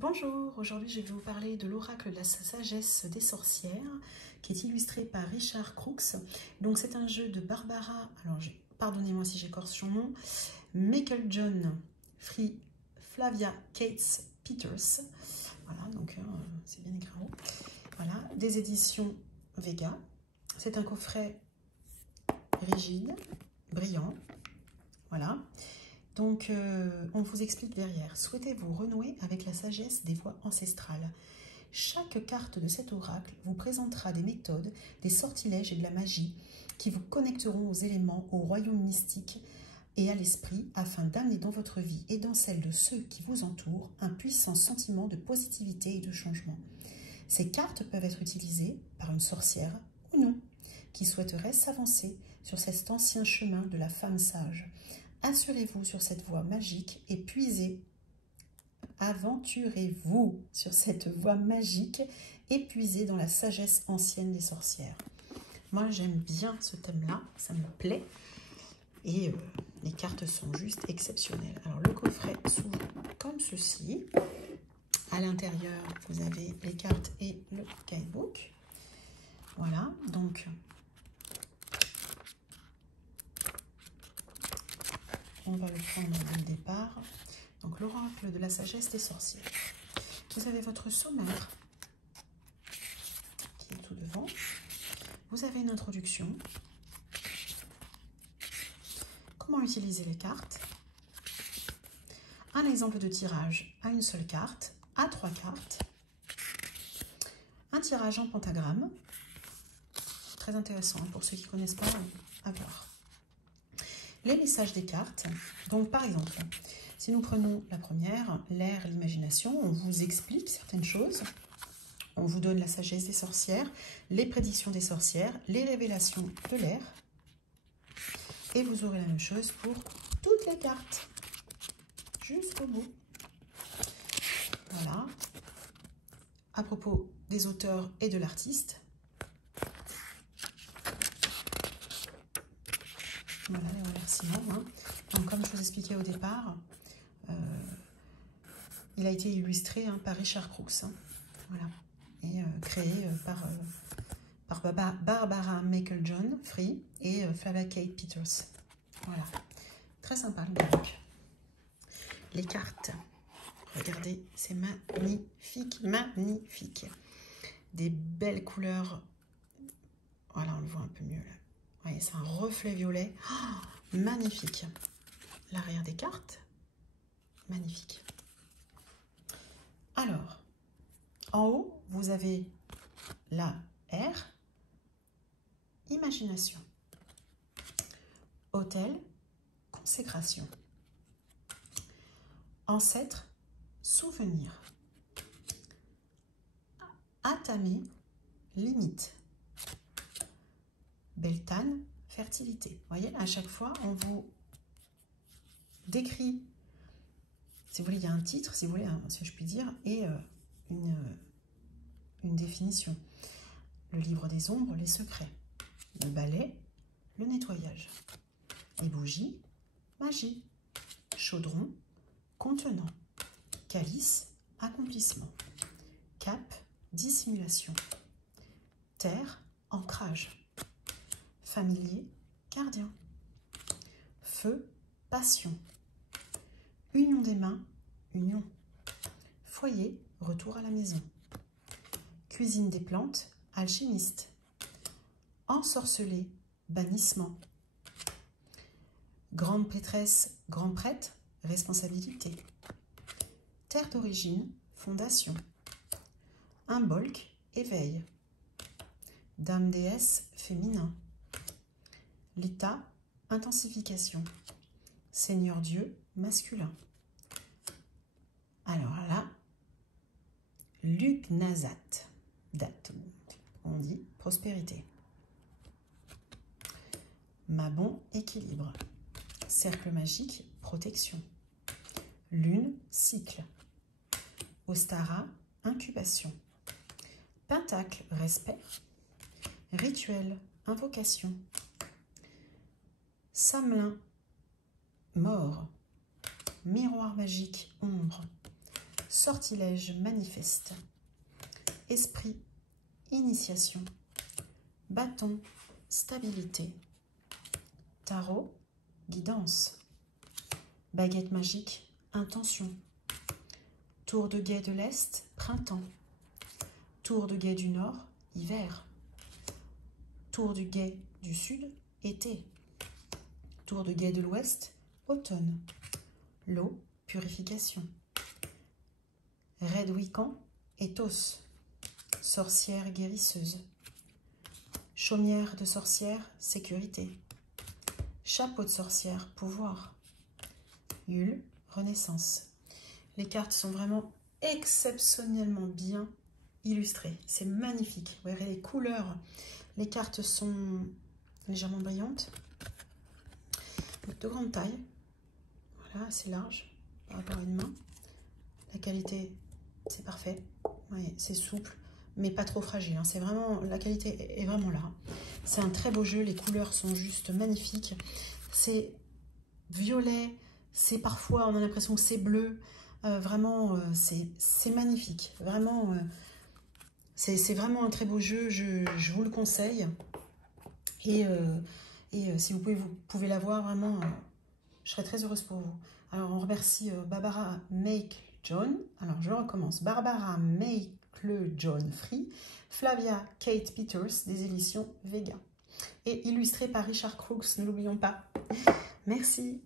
Bonjour, aujourd'hui je vais vous parler de l'oracle de la sagesse des sorcières qui est illustré par Richard Crooks. Donc c'est un jeu de Barbara, alors pardonnez-moi si j'écorche son nom, Meiklejohn Free Flavia Cates Peters. Voilà, donc c'est bien écrit en haut. Voilà, des éditions Vega. C'est un coffret rigide, brillant. Voilà. Donc, on vous explique derrière. Souhaitez-vous renouer avec la sagesse des voies ancestrales? Chaque carte de cet oracle vous présentera des méthodes, des sortilèges et de la magie qui vous connecteront aux éléments, au royaume mystique et à l'esprit afin d'amener dans votre vie et dans celle de ceux qui vous entourent un puissant sentiment de positivité et de changement. Ces cartes peuvent être utilisées par une sorcière ou non qui souhaiterait s'avancer sur cet ancien chemin de la femme sage. Assurez-vous sur cette voie magique et puisez, aventurez-vous sur cette voie magique et puisez dans la sagesse ancienne des sorcières. Moi, j'aime bien ce thème-là, ça me plaît. Et les cartes sont juste exceptionnelles. Alors, le coffret s'ouvre comme ceci. À l'intérieur, vous avez les cartes et le guidebook. Voilà, donc... on va le prendre dès le départ. Donc, l'oracle de la sagesse des sorcières. Vous avez votre sommaire qui est tout devant. Vous avez une introduction. Comment utiliser les cartes. Un exemple de tirage à une seule carte, à 3 cartes. Un tirage en pentagramme. Très intéressant pour ceux qui ne connaissent pas à voir. Les messages des cartes. Donc, par exemple, si nous prenons la première, l'air, l'imagination, on vous explique certaines choses. On vous donne la sagesse des sorcières, les prédictions des sorcières, les révélations de l'air. Et vous aurez la même chose pour toutes les cartes, jusqu'au bout. Voilà. À propos des auteurs et de l'artiste. Voilà les remerciements. Hein. Donc, comme je vous expliquais au départ, il a été illustré par Richard Crooks. Hein. Voilà. Et créé par Barbara Meiklejohn Free et Flavia Cates Peters. Voilà. Très sympa le book. Les cartes. Regardez, c'est magnifique, magnifique. Des belles couleurs. Voilà, on le voit un peu mieux là. Vous voyez, c'est un reflet violet. Oh, magnifique. L'arrière des cartes. Magnifique. Alors, en haut, vous avez la R. Imagination. Autel. Consécration. Ancêtre. Souvenir. Atamé. Limite. Beltane, fertilité. Vous voyez, à chaque fois, on vous décrit, si vous voulez, il y a un titre, si vous voulez, si je puis dire, et une définition. Le livre des ombres, les secrets. Le balai, le nettoyage. Les bougies, magie. Chaudron, contenant. Calice, accomplissement. Cap, dissimulation. Terre, ancrage. Familier, gardien. Feu, passion. Union des mains, union. Foyer, retour à la maison. Cuisine des plantes, alchimiste. Ensorcelé, bannissement. Grande prêtresse, grand prêtre, responsabilité. Terre d'origine, fondation. Imbolc, éveil. Dame déesse, féminin. L'état, intensification. Seigneur Dieu, masculin. Alors là, Lugnasat, date, on dit prospérité. Mabon, équilibre. Cercle magique, protection. Lune, cycle. Ostara, incubation. Pentacle, respect. Rituel, invocation. Samelin, mort. Miroir magique, ombre. sortilège manifeste. Esprit, initiation. Bâton, stabilité. Tarot, guidance. Baguette magique, intention. Tour de guet de l'Est, printemps. Tour de guet du Nord, hiver. Tour du guet du Sud, été. Tour de guet de l'Ouest, automne. L'eau, purification. Red Wiccan, ethos. Sorcière guérisseuse. Chaumière de sorcière, sécurité. Chapeau de sorcière, pouvoir. Yule, renaissance. Les cartes sont vraiment exceptionnellement bien illustrées. C'est magnifique. Vous verrez les couleurs. Les cartes sont légèrement brillantes. De grande taille. Voilà, assez large par rapport à une main. La qualité, c'est parfait. Ouais, c'est souple, mais pas trop fragile. Hein. C'est vraiment, la qualité est vraiment là. C'est un très beau jeu. Les couleurs sont juste magnifiques. C'est violet. C'est parfois, on a l'impression que c'est bleu. Vraiment, c'est magnifique. Vraiment, c'est vraiment un très beau jeu. Je vous le conseille. Et si vous pouvez l'avoir, vraiment, je serais très heureuse pour vous. Alors, on remercie Barbara Make John. Alors, je recommence. Barbara Make le John Free. Flavia Kate Peters, des éditions Vega. Et illustré par Richard Crooks, ne l'oublions pas. Merci.